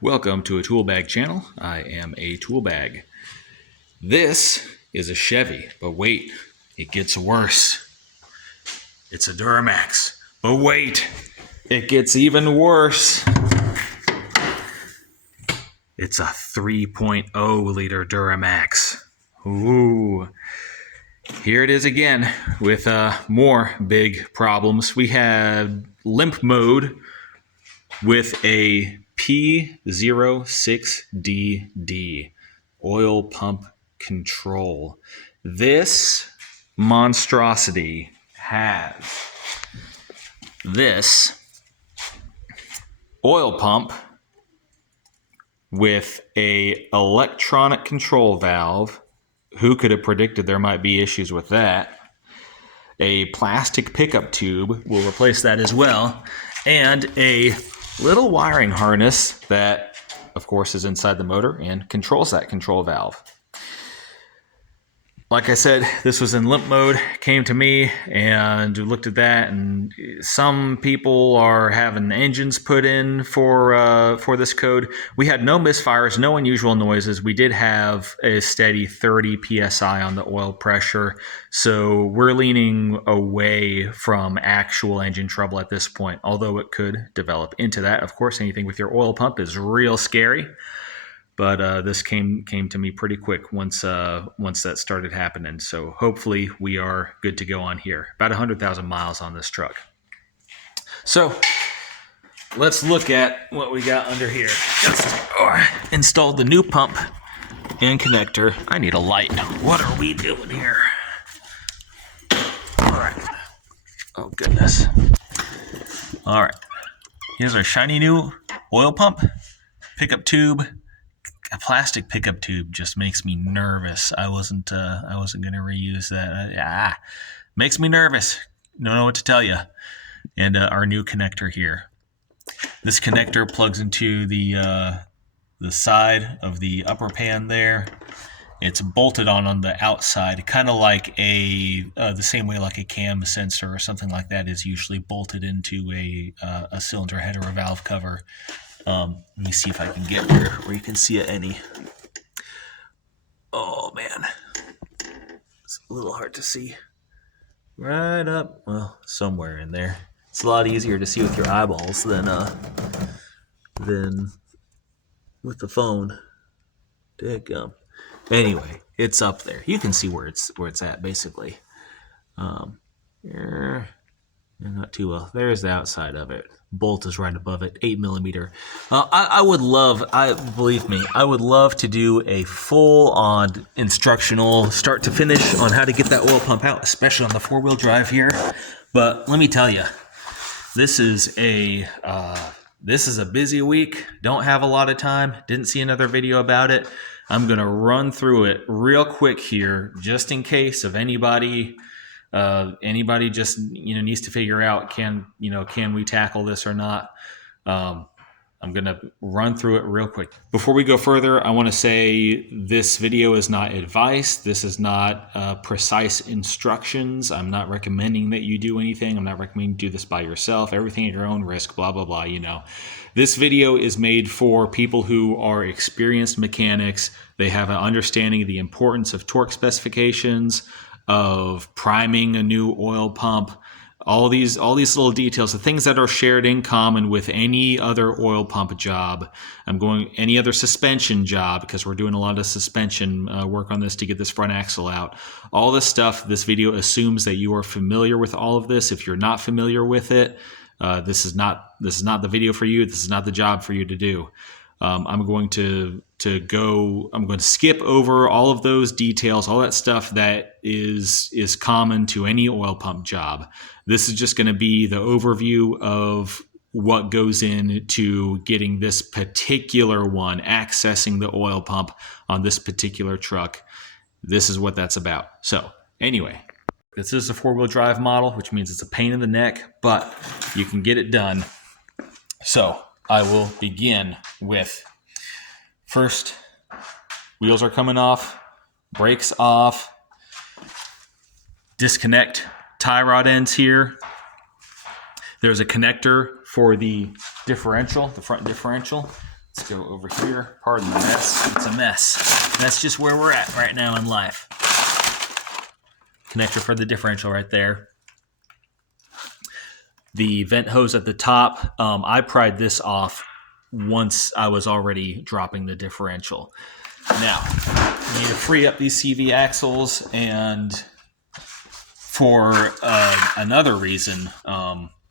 Welcome to a tool bag channel. I am a tool bag. This is a Chevy, but wait, it gets worse. It's a Duramax, but wait, it gets even worse. It's a 3.0 liter Duramax. Ooh. Here it is again with more big problems. We had limp mode with a P06DD oil pump control. This monstrosity has this oil pump with a electronic control valve. Who could have predicted there might be issues with that? A plastic pickup tube, we'll replace that as well, and a little wiring harness that, of course, is inside the motor and controls that control valve. Like I said, this was in limp mode, came to me and looked at that, and some people are having engines put in for this code. We had no misfires, no unusual noises. We did have a steady 30 PSI on the oil pressure, so we're leaning away from actual engine trouble at this point, although it could develop into that. Of course, anything with your oil pump is real scary. But this came to me pretty quick once that started happening. So hopefully we are good to go on here. About 100,000 miles on this truck. So let's look at what we got under here. Just installed the new pump and connector. I need a light. What are we doing here? All right. Oh, goodness. All right. Here's our shiny new oil pump, pickup tube. A plastic pickup tube just makes me nervous. I wasn't going to reuse that. Makes me nervous. Don't know what to tell you. And our new connector here. This connector plugs into the side of the upper pan there. It's bolted on the outside, kind of like the same way like a cam sensor or something like that is usually bolted into a cylinder head or a valve cover. Let me see if I can get where you can see it any. Oh, man. It's a little hard to see. Right up, well, somewhere in there. It's a lot easier to see with your eyeballs than with the phone. Dadgum. Anyway, it's up there. You can see where it's at, basically. Not too well. There's the outside of it. Bolt is right above it, 8mm. I would love to do a full-on instructional start to finish on how to get that oil pump out, especially on the four-wheel drive here. But let me tell you, this is a busy week. Don't have a lot of time. Didn't see another video about it. I'm gonna run through it real quick here, just in case of anybody just needs to figure out can we tackle this or not. I'm gonna run through it real quick. Before we go further, I want to say this video is not advice. This is not precise instructions. I'm not recommending that you do anything. I'm not recommending you do this by yourself. Everything at your own risk, blah blah blah. This video is made for people who are experienced mechanics. They have an understanding of the importance of torque specifications, of priming a new oil pump, all these little details, the things that are shared in common with any other oil pump job. Any other suspension job, because we're doing a lot of suspension work on this to get this front axle out. All this stuff, this video assumes that you are familiar with all of this. If you're not familiar with it, this is not the video for you. This is not the job for you to do. I'm going to skip over all of those details, all that stuff that is common to any oil pump job. This is just going to be the overview of what goes into getting this particular one, accessing the oil pump on this particular truck. This is what that's about. So anyway, this is a four-wheel drive model, which means it's a pain in the neck, but you can get it done. So I will begin with, first, wheels are coming off, brakes off, disconnect tie rod ends here. There's a connector for the differential, the front differential. Let's go over here. Pardon the mess. It's a mess. That's just where we're at right now in life. Connector for the differential right there. The vent hose at the top, I pried this off once I was already dropping the differential. Now, you need to free up these CV axles, and for another reason,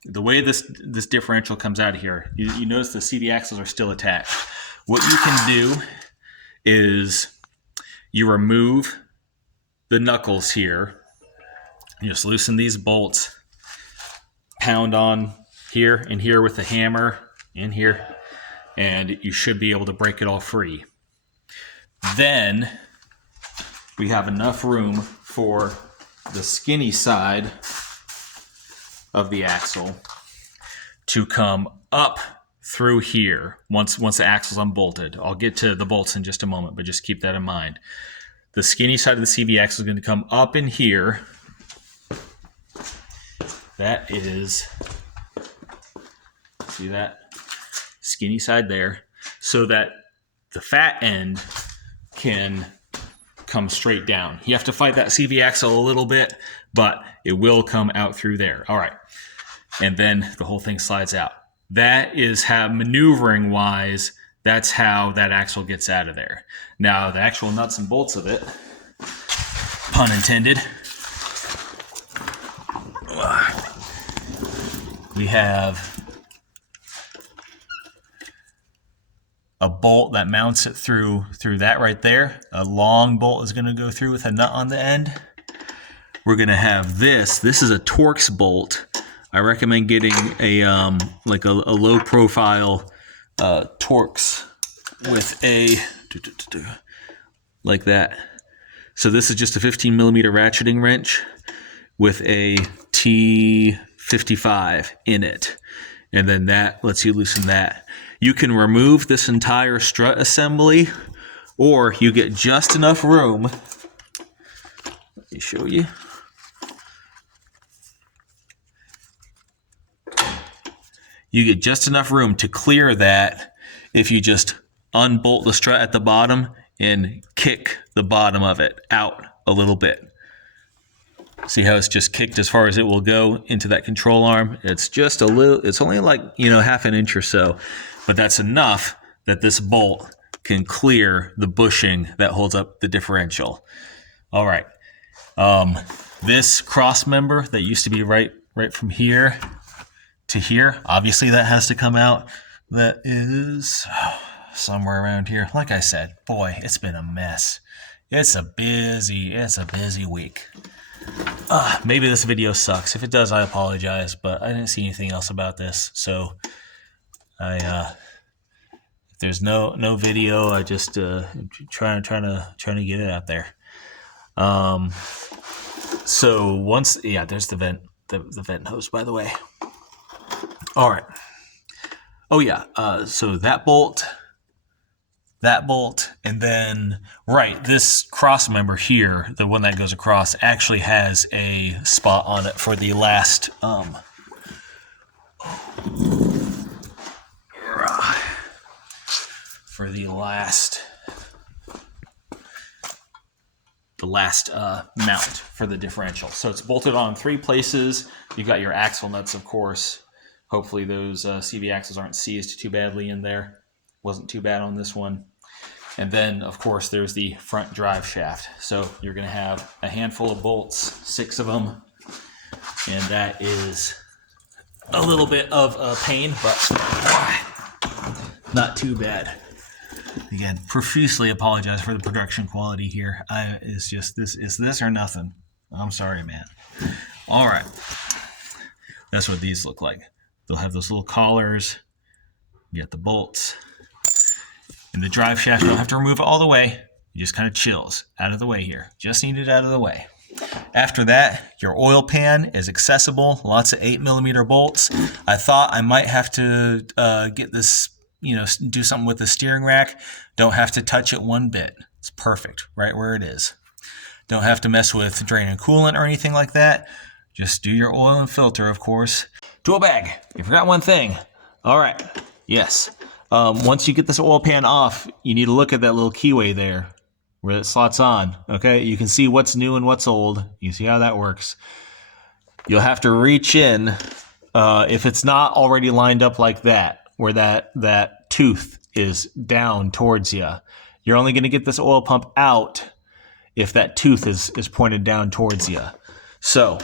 the way this differential comes out of here, you notice the CV axles are still attached. What you can do is you remove the knuckles here. You just loosen these bolts, pound on here and here with the hammer in here, and you should be able to break it all free. Then we have enough room for the skinny side of the axle to come up through here once the axle's unbolted. I'll get to the bolts in just a moment, but just keep that in mind. The skinny side of the CV axle is going to come up in here. That is, see that skinny side there, so that the fat end can come straight down. You have to fight that CV axle a little bit, but it will come out through there. All right. And then the whole thing slides out. That is how, maneuvering wise, that's how that axle gets out of there. Now, the actual nuts and bolts of it, pun intended, we have a bolt that mounts it through that right there. A long bolt is going to go through with a nut on the end. We're going to have this. This is a Torx bolt. I recommend getting a like a low profile Torx with a like that. So this is just a 15 millimeter ratcheting wrench with a T55 in it, and then that lets you loosen that. You can remove this entire strut assembly, or you get just enough room. Let me show you. You get just enough room to clear that if you just unbolt the strut at the bottom and kick the bottom of it out a little bit. See how it's just kicked as far as it will go into that control arm? It's just a little, it's only like, half an inch or so, but that's enough that this bolt can clear the bushing that holds up the differential. All right. This cross member that used to be right from here to here, obviously that has to come out. That is somewhere around here. Like I said, boy, it's been a mess. It's a busy week. Maybe this video sucks. If it does, I apologize, but I didn't see anything else about this. So if there's no video, I just trying to get it out there. So once, yeah, there's the vent hose, by the way. All right. Oh yeah. So that bolt, and then this cross member here, the one that goes across, actually has a spot on it for the last mount for the differential. So it's bolted on 3 places. You've got your axle nuts, of course. Hopefully those CV axles aren't seized too badly in there. Wasn't too bad on this one. And then, of course, there's the front drive shaft. So you're going to have a handful of bolts, 6 of them. And that is a little bit of a pain, but not too bad. Again, profusely apologize for the production quality here. It's just this or nothing. I'm sorry, man. All right. That's what these look like. They'll have those little collars. You got the bolts. And the drive shaft, you don't have to remove it all the way. It just kind of chills out of the way here. Just need it out of the way. After that, your oil pan is accessible. Lots of 8mm bolts. I thought I might have to get this, do something with the steering rack. Don't have to touch it one bit. It's perfect right where it is. Don't have to mess with drain and coolant or anything like that. Just do your oil and filter, of course. Tool bag. You forgot one thing. All right. Yes. Once you get this oil pan off, you need to look at that little keyway there where it slots on. Okay, you can see what's new and what's old. You see how that works. You'll have to reach in if it's not already lined up like that, where that tooth is down towards you. You're only going to get this oil pump out if that tooth is pointed down towards you. So,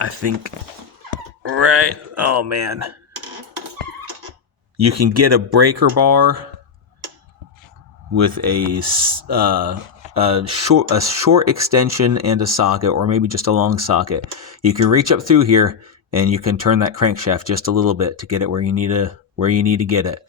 I think, right, oh man. You can get a breaker bar with a short extension and a socket, or maybe just a long socket. You can reach up through here and you can turn that crankshaft just a little bit to get it where you need to get it.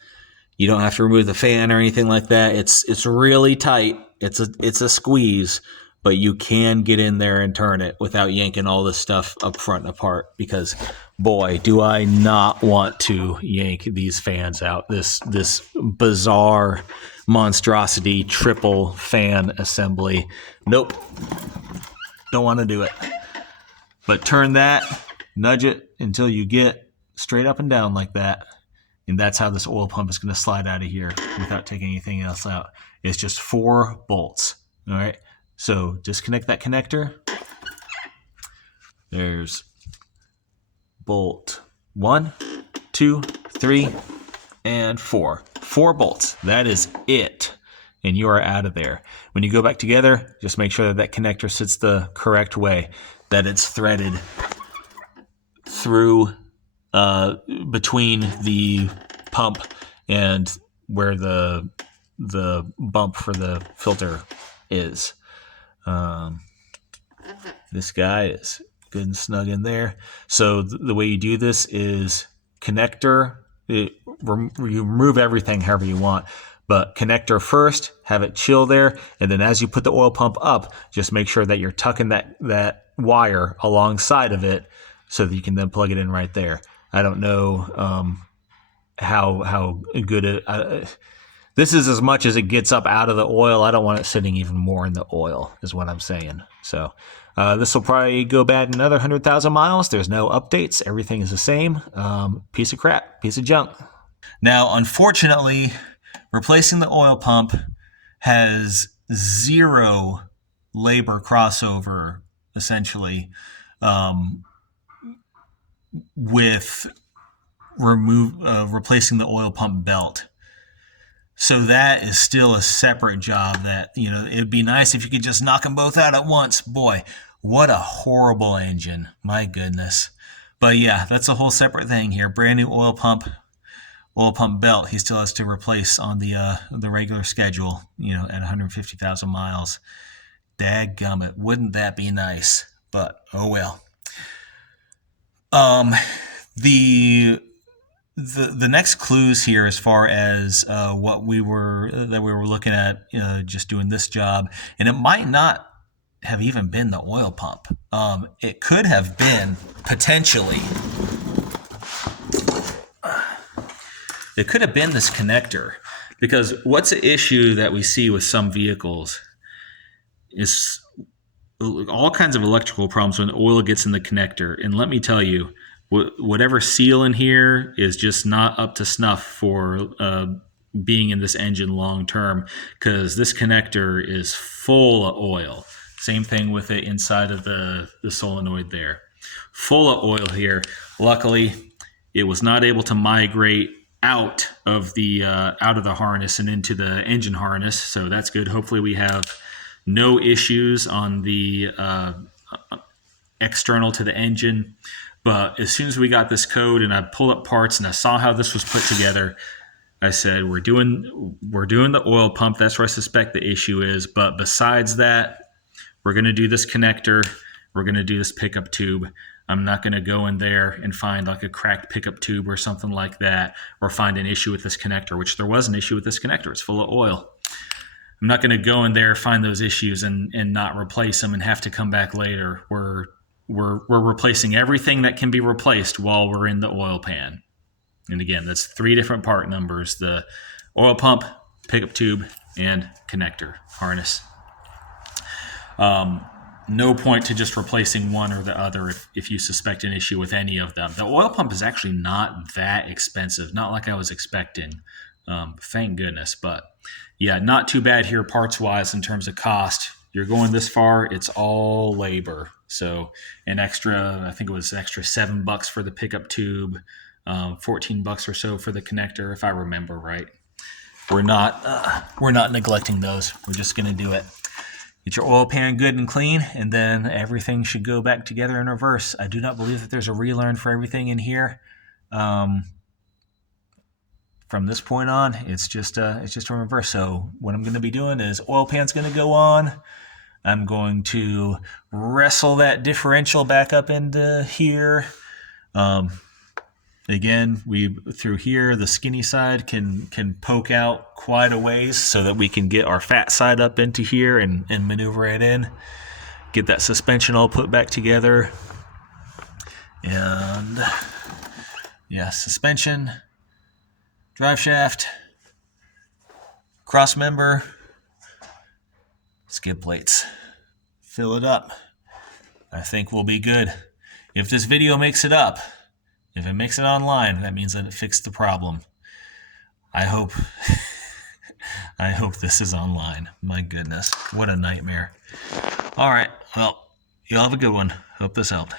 You don't have to remove the fan or anything like that. It's really tight. It's a squeeze, but you can get in there and turn it without yanking all this stuff up front and apart, because boy, do I not want to yank these fans out. This bizarre monstrosity triple fan assembly. Nope. Don't want to do it. But turn that, nudge it until you get straight up and down like that. And that's how this oil pump is going to slide out of here without taking anything else out. It's just 4 bolts. All right. So disconnect that connector. There's bolt 1, 2, 3, and 4. 4 bolts. That is it. And you are out of there. When you go back together, just make sure that connector sits the correct way, that it's threaded through between the pump and where the bump for the filter is. This guy is good and snug in there. So the way you do this is connector. You remove everything however you want, but connector first, have it chill there, and then as you put the oil pump up, just make sure that you're tucking that wire alongside of it so that you can then plug it in right there. I don't know how good it. This is as much as it gets up out of the oil. I don't want it sitting even more in the oil, is what I'm saying. So this will probably go bad in another 100,000 miles. There's no updates. Everything is the same. Piece of crap, piece of junk. Now, unfortunately, replacing the oil pump has 0 labor crossover, essentially, with replacing the oil pump belt. So that is still a separate job that, it'd be nice if you could just knock them both out at once. Boy, what a horrible engine. My goodness. But yeah, that's a whole separate thing here. Brand new oil pump belt he still has to replace on the regular schedule, at 150,000 miles. Dadgummit, wouldn't that be nice? But oh well. The next clues here, as far as what we were looking at, just doing this job, and it might not have even been the oil pump. It could have been potentially. It could have been this connector, because what's the issue that we see with some vehicles is all kinds of electrical problems when oil gets in the connector. And let me tell you, whatever seal in here is just not up to snuff for being in this engine long term, because this connector is full of oil. Same thing with it inside of the solenoid there. Full of oil here. Luckily, it was not able to migrate out of the harness and into the engine harness, so that's good. Hopefully we have no issues on the external to the engine. But as soon as we got this code and I pulled up parts and I saw how this was put together, I said, we're doing the oil pump. That's where I suspect the issue is. But besides that, we're going to do this connector. We're going to do this pickup tube. I'm not going to go in there and find like a cracked pickup tube or something like that, or find an issue with this connector, which there was an issue with this connector. It's full of oil. I'm not going to go in there, find those issues and not replace them and have to come back later. We're replacing everything that can be replaced while we're in the oil pan. And again, that's 3 different part numbers: the oil pump, pickup tube, and connector harness. no point to just replacing one or the other if you suspect an issue with any of them. The oil pump is actually not that expensive, not like I was expecting. Thank goodness. But yeah, not too bad here parts-wise in terms of cost. You're going this far, it's all labor. So an extra, I think it was extra $7 for the pickup tube, $14 or so for the connector, if I remember right. We're not neglecting those. We're just going to do it. Get your oil pan good and clean, and then everything should go back together in reverse. I do not believe that there's a relearn for everything in here. From this point on, it's just in reverse. So what I'm going to be doing is oil pan's going to go on. I'm going to wrestle that differential back up into here. Again, through here, the skinny side can poke out quite a ways so that we can get our fat side up into here and maneuver it in. Get that suspension all put back together. And yeah, suspension, drive shaft, cross member, skid plates. Fill it up. I think we'll be good. If this video makes it up, if it makes it online, that means that it fixed the problem. I hope this is online. My goodness, what a nightmare. All right, well, you all have a good one. Hope this helped.